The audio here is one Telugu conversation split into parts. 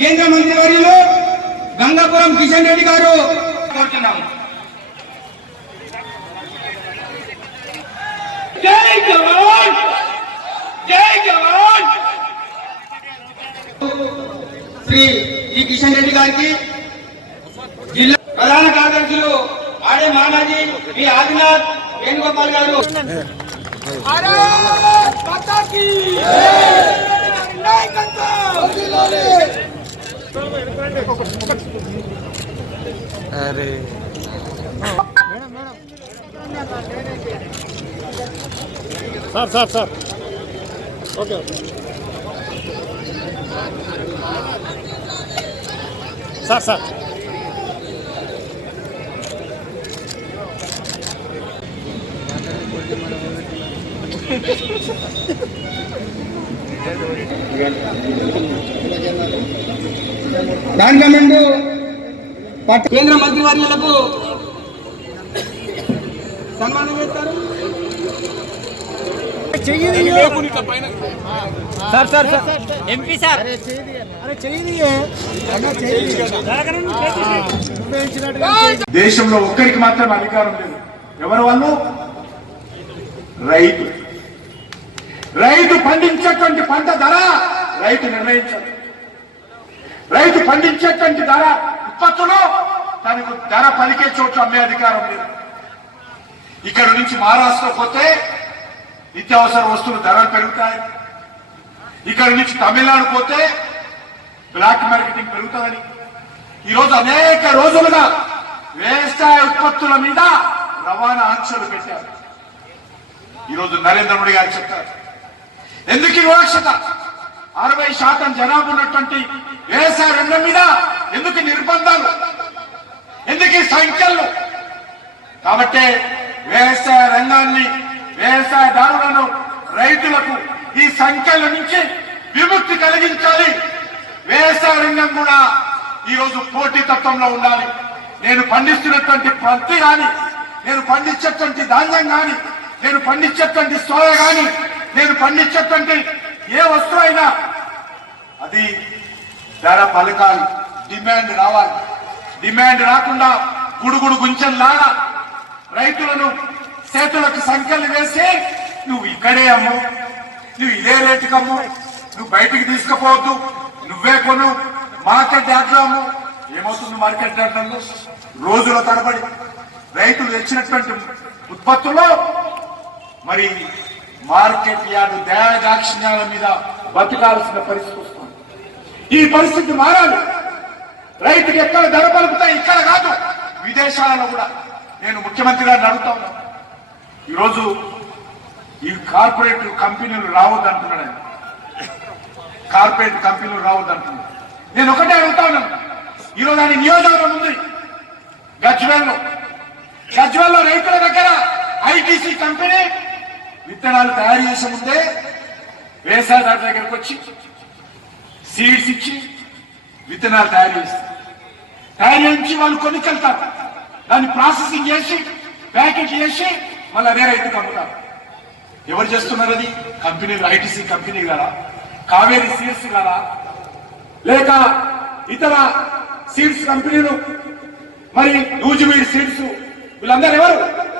కేంద్ర మంత్రి వర్యులు గంగాపురం కిషన్ రెడ్డి గారు కోరుతున్నాము. జై జవాన్, జై జవాన్. శ్రీ ఈ కిషన్ రెడ్డి గారికి జిల్లా ప్రధాన కార్యదర్శులు ఆడే మానాజీ మీ ఆదినాథ్ వేణుగోపాల్ గారు अरे सर ओके सर దానిగా ముందు కేంద్ర మంత్రి వర్యులకు సన్మానం చేస్తారు. सर एमपी सर దేశంలో ఒక్కరికి మాత్రం అధికారం లేదు. ఎవరు వాళ్ళు? రైతు. రైతు పండించేటువంటి పంట ధర రైతు నిర్ణయించాలి. రైతు పండించేటువంటి ధర ఉత్పత్తులు దానికి ధర పలికే చోట్ల అమ్మే అధికారం లేదు. ఇక్కడ నుంచి మహారాష్ట్ర పోతే నిత్యావసర వస్తువులు ధరలు పెరుగుతాయి. ఇక్కడ నుంచి తమిళనాడు పోతే బ్లాక్ మార్కెటింగ్ పెరుగుతుందని ఈరోజు అనేక రోజులుగా వ్యవసాయ ఉత్పత్తుల మీద రవాణా ఆంక్షలు పెట్టారు. ఈరోజు నరేంద్ర మోడీ గారు చెప్తారు ఎందుకు ఈ వివక్షత? 60% జనాభా ఉన్నటువంటి వ్యవసాయ రంగం మీద ఎందుకు నిర్బంధాలు, ఎందుకు ఈ సంఖ్యలు? కాబట్టి వ్యవసాయ రంగాన్ని, వ్యవసాయదారులను, రైతులకు ఈ సంఖ్యల నుంచి విముక్తి కలిగించాలి. వ్యవసాయ రంగం కూడా ఈరోజు పోటీతత్వంలో ఉండాలి. నేను పండిస్తున్నటువంటి పత్తి కానీ, నేను పండించేటువంటి ధాన్యం కానీ, నేను పండించేటువంటి సోయా కానీ, నేను పండించేటువంటి ఏ వస్తువు అయినా అది ధర పలకాలి, డిమాండ్ రావాలి. డిమాండ్ రాకుండా గుడుగుడు గుంచెల్లాగా రైతులను చేతులకు సంఖ్యలు వేసి నువ్వు ఇక్కడే అమ్ము, నువ్వు ఇదే రేటుకి అమ్ము, నువ్వు బయటికి తీసుకుపోవద్దు, నువ్వే కొను, మార్కెట్ యార్డ్లో అమ్ము. ఏమవుతుంది మార్కెట్ యార్డ్లలో? రోజుల తరబడి రైతులు తెచ్చినటువంటి ఉత్పత్తుల్లో మరి మార్కెట్ యార్డు దయాదాక్షిణ్యాల మీద బతకాల్సిన పరిస్థితి వస్తుంది. ఈ పరిస్థితి మారాలి. రైతుకి ఎక్కడ ధర పలుకుతాయి, ఇక్కడ కాదు విదేశాలలో కూడా. నేను ముఖ్యమంత్రి గారిని అడుగుతా ఉన్నాను, ఈరోజు ఈ కార్పొరేట్ కంపెనీలు రావద్దంటున్నాడు ఆయన. కార్పొరేట్ కంపెనీలు రావద్దంటున్నాడు. నేను ఒకటే అడుగుతా ఉన్నాను, ఈరోజు ఆయన నియోజకవర్గం ఉంది గజ్వేల్లో రైతుల దగ్గర ఐటీసీ కంపెనీ విత్తనాలు తయారు చేసే ముందే వ్యవసాయదారుల దగ్గరకు వచ్చి సీడ్స్ ఇచ్చి విత్తనాలు తయారు చేస్తారు. తయారు చేయించి వాళ్ళు కొనుక్కెళ్తారు. దాన్ని ప్రాసెసింగ్ చేసి ప్యాకెట్ చేసి మళ్ళీ అదే రైతుకు అమ్ముతారు. ఎవరు చేస్తున్నారు అది? కంపెనీలు, ఐటీసీ కంపెనీ కదా, కావేరీ సీడ్స్ కదా, లేక ఇతర సీడ్స్ కంపెనీలు, మరి న్యూజివీడ్ సీడ్స్, వీళ్ళందరూ ఎవరు?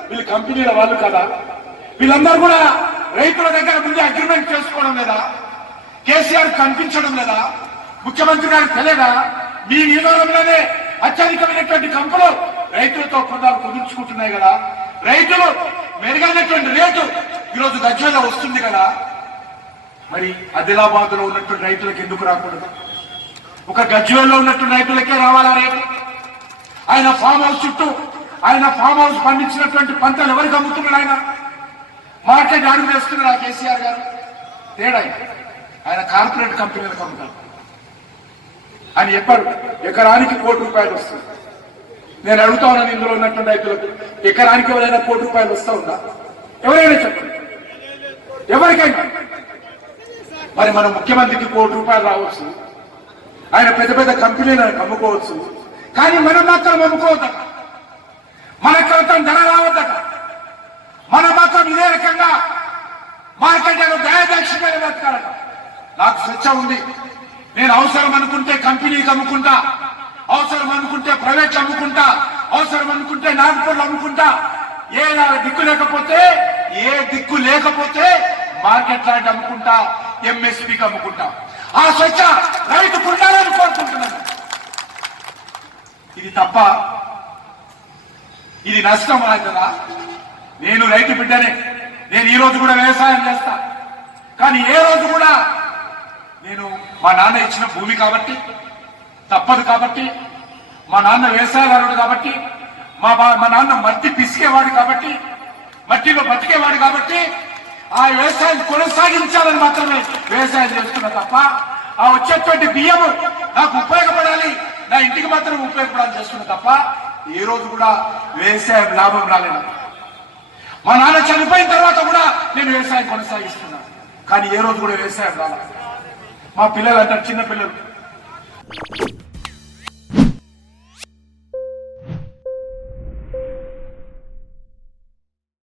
వీళ్ళు కంపెనీల వాళ్ళు కదా. వీళ్ళందరూ కూడా రైతుల దగ్గర ముందే అగ్రిమెంట్ చేసుకోవడం లేదా? కేసీఆర్ కనిపించడం లేదా? ముఖ్యమంత్రి గారికి తెలియదా? మీ నియోజకవర్గంలోనే అత్యధికమైనటువంటి కంపెనీలు రైతులతో ఒప్పందాలు కుదుర్చుకుంటున్నాయి కదా. రైతులు మెరుగైనటువంటి రేటు ఈరోజు గజ్వేల్లో వస్తుంది కదా. మరి ఆదిలాబాద్ లో ఉన్నటువంటి రైతులకు ఎందుకు రాకూడదు? ఒక గజ్వేల్లో ఉన్నటువంటి రైతులకే రావాలా రేటు? ఆయన ఫామ్ హౌస్ చుట్టూ, ఆయన ఫామ్ హౌస్ పండించినటువంటి పంటలు ఎవరికి అమ్ముతున్నాడు? ఆయన మార్కెట్ అడుగు వేస్తున్నాడు కేసీఆర్ గారు. తేడా ఆయన కార్పొరేట్ కంపెనీలకు అమ్ముతారు. ఆయన చెప్పాడు ఎకరానికి ₹1,00,00,000 వస్తుంది. నేను అడుగుతా ఉన్నాను, ఇందులో ఉన్నటువంటి రైతులకు ఎకరానికి ఎవరైనా ₹1,00,00,000 వస్తా ఉందా? ఎవరైనా చెప్పండి, ఎవరికైనా. మరి మన ముఖ్యమంత్రికి ₹1,00,00,000 రావచ్చు, ఆయన పెద్ద పెద్ద కంపెనీలను అమ్ముకోవచ్చు, కానీ మనం మాత్రం అమ్ముకోవద్దట, మనకు మాత్రం ధర రావద్దట, మనం మాత్రం ఇదే రకంగా మార్కెట్ దయాదక్షిణగా బతకాలట. నాకు స్వేచ్ఛ ఉంది, నేను అవసరం అనుకుంటే కంపెనీకి అమ్ముకుంటా, అవసరం అనుకుంటే ప్రైవేట్ అమ్ముకుంటా, అవసరం అనుకుంటే నాగపూర్లు అమ్ముకుంటా. ఏ దిక్కు లేకపోతే మార్కెట్ లాంటి అమ్ముకుంటా, ఎంఎస్పీకి అమ్ముకుంటా. ఆ స్వేచ్ఛ రైతుకు ఉండాలని కోరుకుంటున్నాను. ఇది తప్ప, ఇది నష్టం అవుతుందా? నేను రైతు బిడ్డనే, నేను ఈ రోజు కూడా వ్యవసాయం చేస్తా. కానీ ఏ రోజు కూడా నేను మా నాన్న ఇచ్చిన భూమి కాబట్టి, తప్పదు కాబట్టి, మా నాన్న వ్యవసాయదారుడు కాబట్టి, మా నాన్న మట్టి పిసికేవాడు కాబట్టి, మట్టిలో బతికేవాడు కాబట్టి ఆ వ్యవసాయం కొనసాగించాలని మాత్రమే వ్యవసాయం చేస్తున్నా తప్ప ఆ వచ్చేటువంటి బియ్యము నాకు ఉపయోగపడాలి, నా ఇంటికి మాత్రం ఉపయోగపడాలని చేస్తున్నా తప్ప ఏ రోజు కూడా వ్యవసాయం లాభం రాలేదు. మా నాన్న చనిపోయిన తర్వాత కూడా నేను వ్యవసాయం కొనసాగిస్తున్నాను, కానీ ఏ రోజు కూడా వ్యవసాయం రాలేదు. మా పిల్లలు అంటారు, చిన్న పిల్లలు,